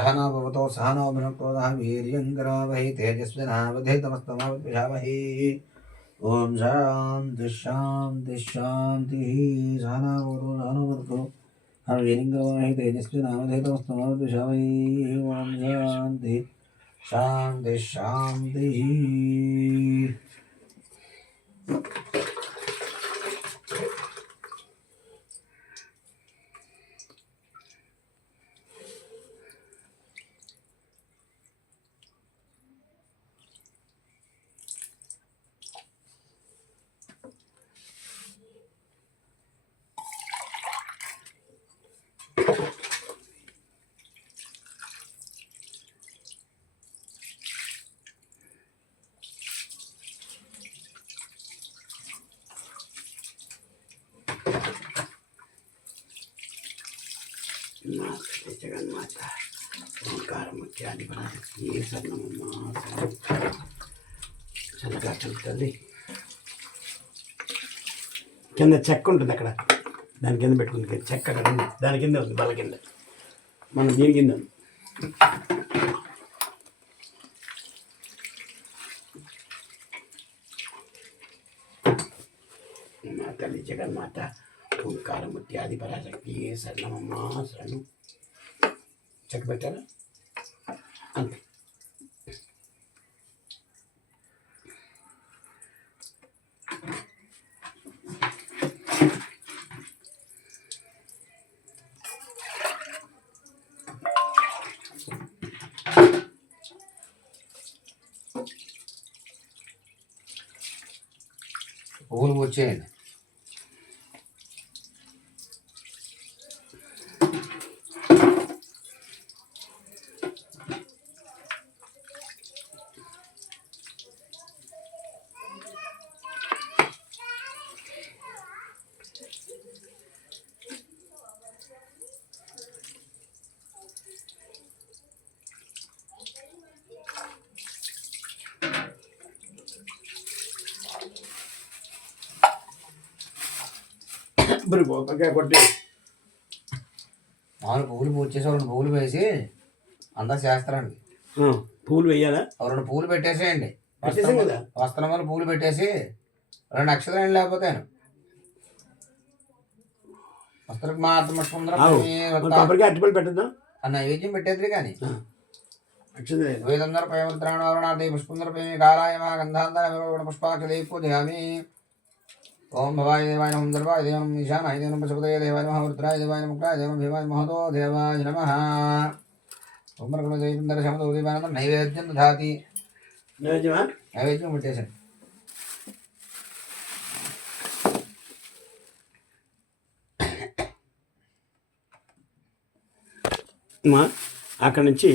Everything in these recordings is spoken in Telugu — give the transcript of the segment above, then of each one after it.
सहना भवतो सहनो भुनक्तो वीर्यङ्करावहै तेजस्विनावधेतमस्तमावद्विषावहै ओम शांति शांति शांति सहना भवतो सहनो भुनक्तो वीर्यङ्करावहै तेजस्विनावधेतमस्तमावद्विषावहै ओम शांति शांति शांति। जगन्माता ओंकार मुख्यादि बना ये सब नमः చల్లగా చల్లుతుంది. కింద చెక్క ఉంటుంది అక్కడ, దాని కింద పెట్టుకుంది. చెక్క అక్కడ ఉంది, దాని కింద ఉంది, బల్ల కింద. మనం దీని కింద ఉంది. మా తల్లి జగన్మాత ఓంకారమూర్తి ఆది పరాశక్తి శరణమమ్మా శరణం. చెక్క పెట్టారా అంతే. పువ్వులు వచ్చేయండి. కొట్టి మామూలు పువ్వులు పూచేసి రెండు పువ్వులు వేసి అందరూ చేస్తారండి. పువ్వులు వేయాలా? రెండు పువ్వులు పెట్టేసేయండి. వస్త్రం వల్ల పువ్వులు పెట్టేసి రెండు అక్షరాలు లేకపోతే వస్త్రం అట్టుపల్లి పెట్టద్దాం అన్న నైవేద్యం పెట్టేది. కానీ వేదందర పయముద్రాణి పుష్పందర ప్రేమి కాలాయమా గంధాంధర పుష్పాక్షి పూజయామి. ఓం భవాయ దేవాయ నమః దర్వాయ దేవం ఈశానాయ దేవం ప్రసపదయ దేవాయ నమః రుద్రాయ దేవాయ ముక్తాయ దేవం భీమాయ మహతో దేవాయ నమః. ఓం రకమ దేవేంద్ర శమదో దేవానంద నైవేద్యం దధాతి. నైవేద్యం పెట్టేసండి. అక్కడి నుంచి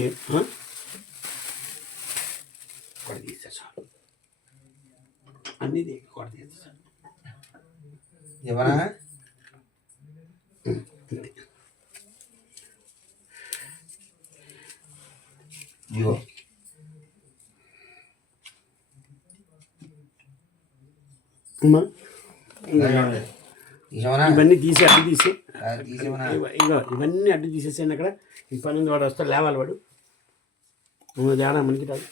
కొడ తీసేసాను అన్నీ కొడ తీసేసాను. ఏమన్నా ఇవన్నీ తీసి అడ్డు తీసి ఇవన్నీ అడ్డు తీసేసాను. అక్కడ ఈ పని వాడు వస్తే లేవాలి. వాడు తేడా మనకి రాదు.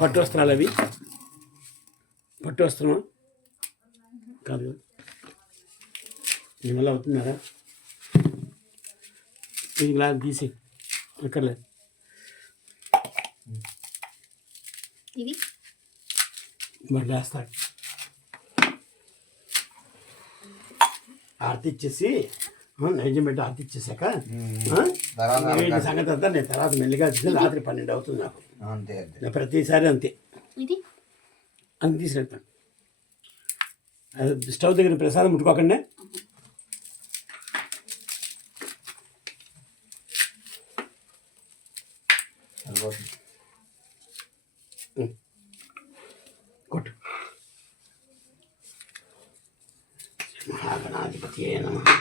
పట్టు వస్త్రాలు అవి పట్టు వస్త్రమా కాదు. దీనివల్ల అవుతున్నారా? ఇలా తీసి అక్కర్లేదు. మరి వేస్తాడు. ఆర్తి ఇచ్చేసి నైజం పెట్టి ఆర్తి ఇచ్చేసాక సంగతి అంతా నేను తర్వాత మెల్లిగా రాత్రి 12 అవుతుంది నాకు. అంతే ప్రతిసారి అంతే. అంత తీసుకెళ్తాను. స్టవ్ దగ్గర ప్రసాదం ముట్టుకోకండి. కొట్టు. మహాగణాధిపతి నమః.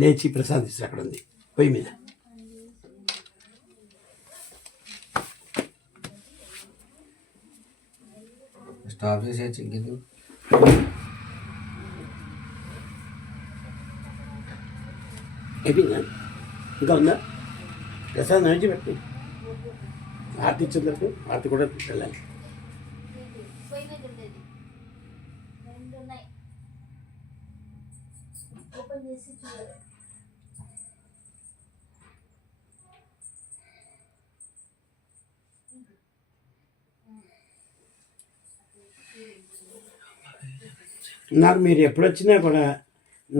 లేచి ప్రసాదిస్తారు. అక్కడ ఉంది పొయ్యి మీద. స్టాప్ చేసేయచ్చు ఇంకెందుకు. అయిపోయిందా? ఇంకా ఉందా? ప్రసాదం నడిచి పెట్టి ఆర్తి ఇచ్చిన తర్వాత ఆర్తి కూడా వెళ్ళాలి. నాకు మీరు ఎప్పుడు వచ్చినా కూడా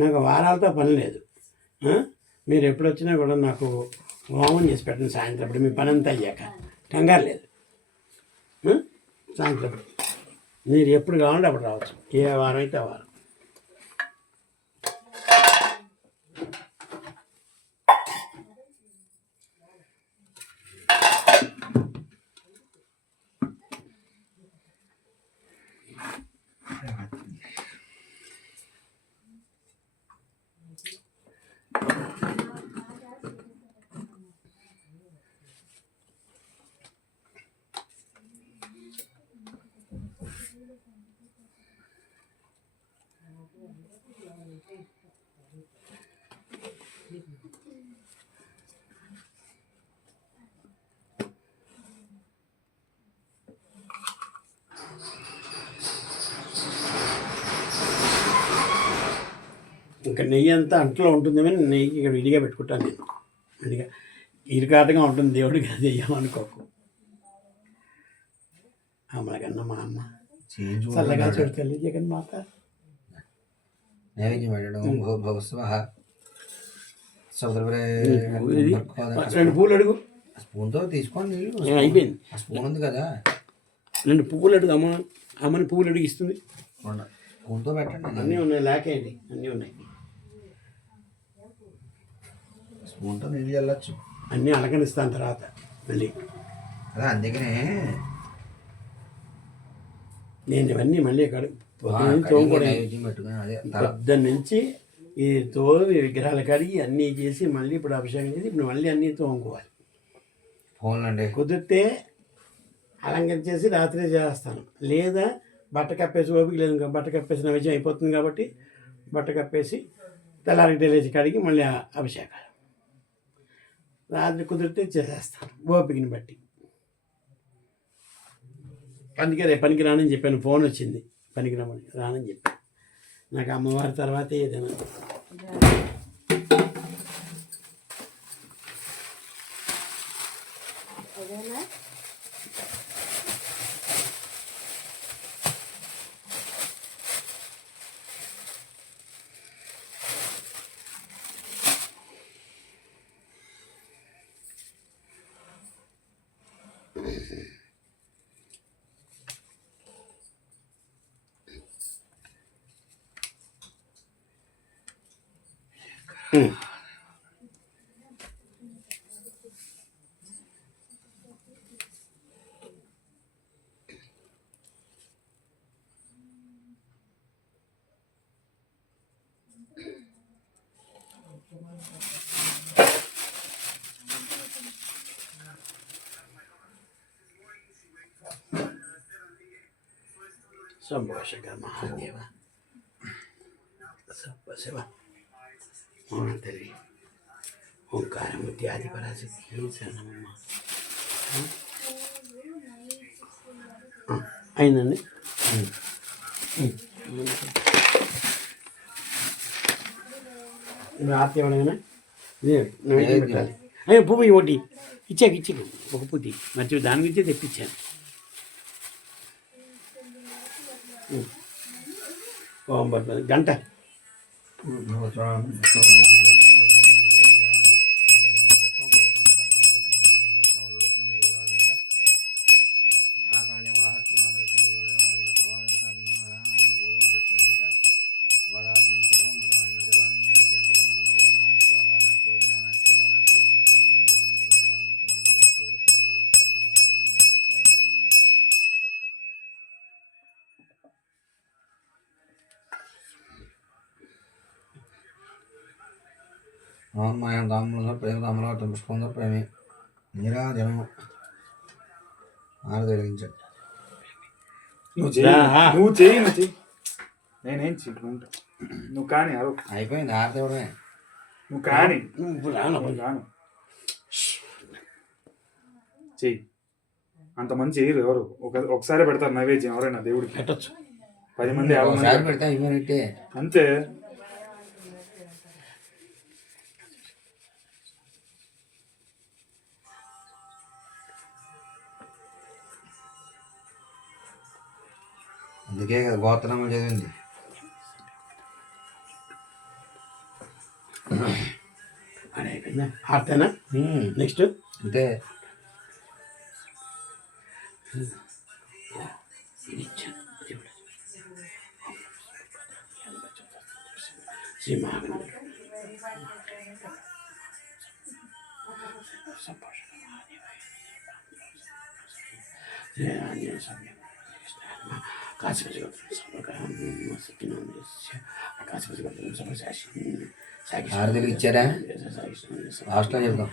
నాకు వారాలతో పని లేదు. మీరు ఎప్పుడు వచ్చినా కూడా నాకు హోమం చేసి పెట్టండి సాయంత్రం. అప్పుడు మీ పని అంతా అయ్యాక కంగారు లేదు. సాయంత్రం మీరు ఎప్పుడు కావాలంటే అప్పుడు రావచ్చు. ఏ వారం అయితే ఆ వారం. ఇంకా నెయ్యి అంతా అంట్లో ఉంటుందేమో నెయ్యి ఇక్కడ విడిగా పెట్టుకుంటాను నేను. విడిగా ఇరుకాటగా ఉంటుంది దేవుడికి, అది వేయమనుకోకు. అమ్మలకన్నా మా అమ్మ చల్లగా చూడతల్లి జగన్ మాత నైవేద్యం పెట్టడం. రెండు పూలు అడుగు. స్పూన్తో తీసుకోండి. అయిపోయింది. స్పూన్ ఉంది కదా. రెండు పువ్వులు అడుగు. అమ్మని పువ్వులు అడుగు ఇస్తుంది. స్పూన్తో పెట్టండి. అన్నీ ఉన్నాయి, లేకేయండి, అన్నీ ఉన్నాయి. స్పూన్తో నీళ్ళు చల్లచ్చు. అన్నీ అలకనిస్తాను తర్వాత మళ్ళీ. అదే అందుకనే నేను ఇవన్నీ మళ్ళీ పొద్దున్న నుంచి ఈ విగ్రహాలు కడిగి అన్నీ చేసి మళ్ళీ ఇప్పుడు అభిషేకం చేసి ఇప్పుడు మళ్ళీ అన్నీ తోముకోవాలి. ఫోన్లండి కుదిరితే అలంకరించేసి రాత్రి చేస్తాను. లేదా బట్ట కప్పేసి ఓపిక లేదు, ఇంకా బట్ట కప్పేసిన విషయం అయిపోతుంది కాబట్టి బట్ట కప్పేసి తెల్లారికి లేచి కడిగి మళ్ళీ అభిషేకాలు రాత్రి కుదిరితే చేసేస్తాను ఓపికని బట్టి. అందుకే రేపు పనికి రానని చెప్పాను. ఫోన్ వచ్చింది పనికి రానని చెప్పాను. నాకు అమ్మవారి తర్వాత ఏదైనా శంభో శంకర మహాదేవ శివ మౌనంతరి ఓంకారమూర్తి ఆది పరాశక్తి శరణమ్మ. అయిందండి. ఆర్తి ఇవ్వడమే ఇదే పెట్టాలి. అయ్యో పువ్వు ఒకటి ఇచ్చాక ఒక పువ్వు మర్చి దాని గురించి తెప్పించాను. ఓం గంట నవన్మయం తాంబూలం ప్రేమ తామలాటం పుష్పం ప్రేమి నీరాజనం ఆరు తొలగించండి. నువ్వు చెయ్యి నువ్వు చెయ్యి, నేనేం చెప్పుకుంటా. నువ్వు కానీ అరు అయిపోయింది ఆరు ఇవ్వడమే. నువ్వు కానీ కాను చెయ్యి. అంతమంది చేయరు ఎవరు, ఒకసారి పెడతారు నైవేద్యం ఎవరైనా దేవుడికి పెట్టచ్చు. 10 మంది 50 మంది పెడతా అయిపోయినట్టే. అంతే. అందుకే కదా గోత్రనామం చదివింది. అని అయిపోయిందా? ఆర్తేనా? నెక్స్ట్ అంతే. శ్రీ మహాగణపతి ఆరు తెలుగు ఇచ్చారా? లాస్ట్లో చెప్తాం.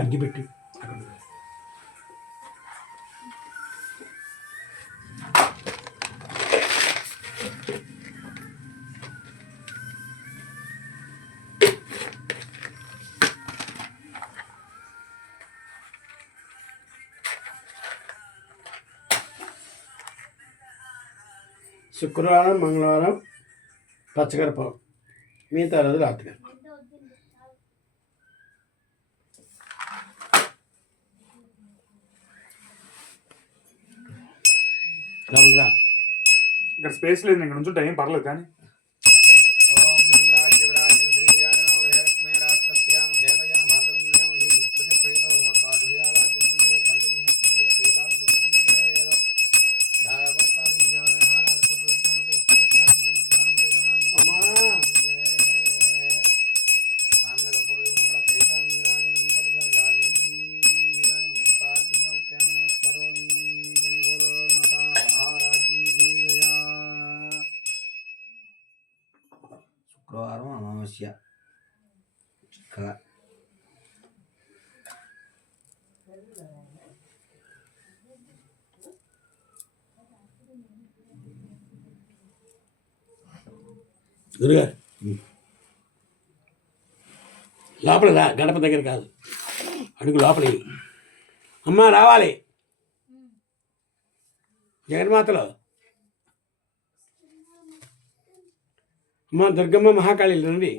అగ్గిపెట్టి శుక్రవారం మంగళవారం పచ్చకరపావు, మిగతా రోజులు ఆర్తకరపావు. లోపలికి రా. ఇక్కడ స్పేస్ లేదు, ఇక్కడ నుంచి ఏం పర్లేదు కానీ. శుక్రవారం అమావాస్య చిక్కగా గురుగారు లోపల రా, గడప దగ్గర కాదు, అడుగు లోపలికి. అమ్మ రావాలి, జగన్మాతలో అమ్మ దుర్గమ్మ మహాకాళి రండి.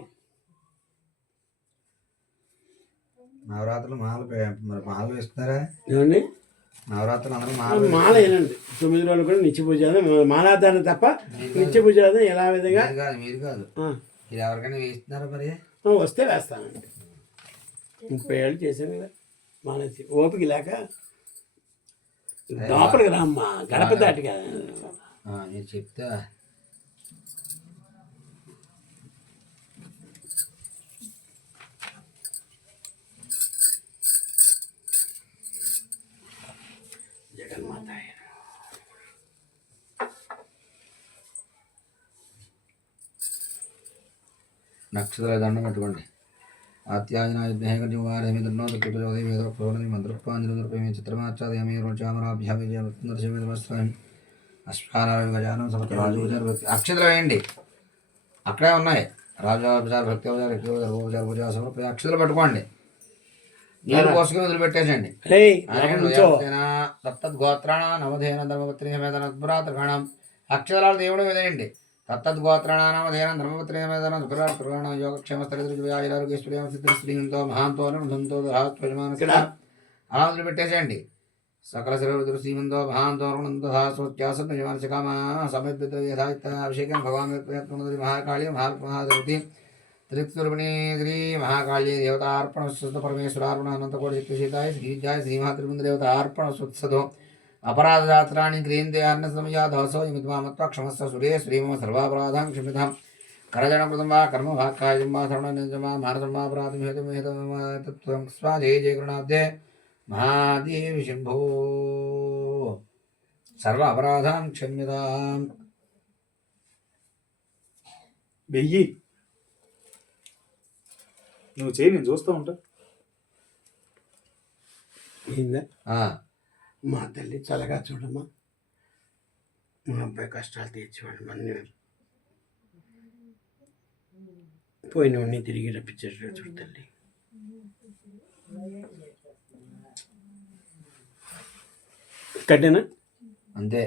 నవరాత్రులు మాల మరి మాల వేస్తున్నారా? ఏమండి? నవరాత్రులు అందరూ మాల ఏనండి. 9 రోజులు కూడా నిత్య పూజ, మాలాధారణ తప్ప నిత్య పూజ ఎలా విధంగా మీరు కాదు, మీరు ఎవరికైనా వేస్తున్నారా? మరి వస్తే వేస్తానండి. 30 ఏళ్ళు చేశాను కదా మానేసి, ఓపిక లేక. లోపలికి రామ్మా, గడప దాటి కదా. నేను చెప్తా. జగన్మాత నక్షత్ర దండం పెట్టుకోండి. అక్షతలు వేయండి, అక్కడే ఉన్నాయి. రాజోపచార భక్తి అక్షతలు పట్టుకోండి. నీళ్ళు పోసుకుని వదిలిపెట్టేసండి. తత్తద్గోత్రాణ నవధేన ధర్మపత్రి సమేతనద్భురాత్రగణం అక్షరాలు దేవుడు వేయండి. తత్తద్గోత్రాణామధేన ధర్మపత్రి సమేతన శుక్రాణ యోగక్షేమ స్థలిద్రోగ్యేశ్వర్యంతో మహాంతో ధంతో అలా వదిలిపెట్టేసేయండి. సకల శరీర శ్రీమంతో మహాంతో రుణంతోత్యాసకామ సమేత అభిషేకం భగవాన్ మహాకాళి మహాదేవతి త్రిక్స్వరూపిణీ శ్రీ మహాకాళీ దేవతార్పణ స్వస్థ పరమేశ్వరార్పణ అనంతకోటి శక్తి సీతాయ శ్రీజాయ శ్రీమహాత్రిపుంద దేవతార్పణ స్వత్సదో अपराधशास्त्राणि क्रियन्ते अन्नसमयादहसो यमित्वामत्वा क्षमस्व सुरे श्रीमम सर्वापराधां क्षम्यतां करजनकृतं वा कर्म वा कायं वा श्रवणनिजं वा मानसं वा अपराधं हेतुं स्वाधे जय करुणाब्धे महादेव शम्भो सर्व अपराधां क्षम्यताम् వెయ్యి నువ్వు చేయి, నేను చూస్తూ ఉంటా. అయిందా? మా తల్లి చల్లగా చూడమ్మా, మా అబ్బాయి కష్టాలు తీర్చేవాడు, అన్నీ పోయినవన్నీ తిరిగి రప్పించేటట్టు చూడు తల్లి. కట్టేనా? అంతే.